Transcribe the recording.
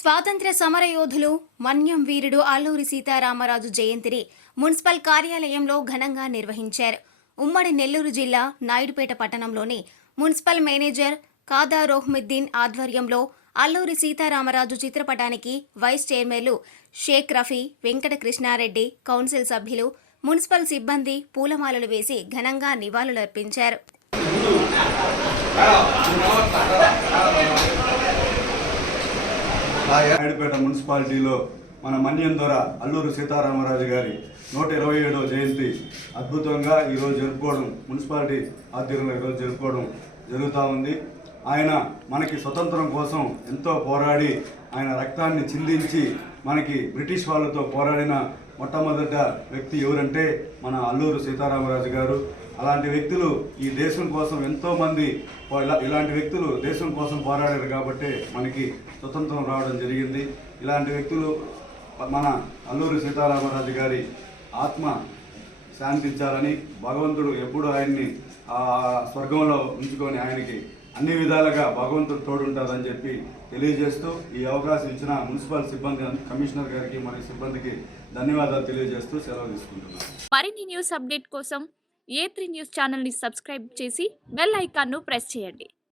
స్వాతంత్ర్య సమరయోధులు మన్యం వీరుడు అల్లూరి సీతారామరాజు జయంతిని మున్సిపల్ కార్యాలయంలో ఘనంగా నిర్వహించారు. ఉమ్మడి నెల్లూరు జిల్లా నాయుడుపేట పట్టణంలోని మున్సిపల్ మేనేజర్ కాదా రోహ్మిద్దీన్ ఆధ్వర్యంలో అల్లూరి సీతారామరాజు చిత్రపటానికి వైస్ చైర్మన్లు షేక్ రఫీ వెంకట కృష్ణారెడ్డి కౌన్సిల్ సభ్యులు మున్సిపల్ సిబ్బంది పూలమాలలు వేసి ఘనంగా నివాళులర్పించారు. నాయుడుపేట మున్సిపాలిటీలో మన మన్యం ద్వారా అల్లూరు సీతారామరాజు గారి నూట ఇరవై ఏడవ జయంతి అద్భుతంగా ఈరోజు జరుపుకోవడం మున్సిపాలిటీ ఆధ్వర్యంలో ఈరోజు జరుపుకోవడం జరుగుతూ ఉంది. ఆయన మనకి స్వతంత్రం కోసం ఎంతో పోరాడి ఆయన రక్తాన్ని చిందించి మనకి బ్రిటిష్ వాళ్ళతో పోరాడిన మొట్టమొదట వ్యక్తి ఎవరంటే మన అల్లూరు సీతారామరాజు గారు. అలాంటి వ్యక్తులు ఈ దేశం కోసం ఎంతోమంది ఇలా- ఇలాంటి వ్యక్తులు దేశం కోసం పోరాడారు కాబట్టి మనకి స్వతంత్రం రావడం జరిగింది. ఇలాంటి వ్యక్తులు మన అల్లూరి సీతారామరాజు గారి ఆత్మ శాంతించాలని భగవంతుడు ఎప్పుడు ఆయన్ని ఆ స్వర్గంలో ఉంచుకొని ఆయనకి అన్ని విధాలుగా భగవంతుడు తోడుంటారని చెప్పి తెలియజేస్తూ ఈ అవకాశం ఇచ్చిన మున్సిపల్ సిబ్బంది కమిషనర్ గారికి మరియు సిబ్బందికి ధన్యవాదాలు తెలియజేస్తూ సెలవు తీసుకుంటున్నాను. మరిన్ని న్యూస్ అప్డేట్ కోసం ఏ త్రీ న్యూస్ ఛానల్ని సబ్స్క్రైబ్ చేసి బెల్ ఐకాన్ను ప్రెస్ చేయండి.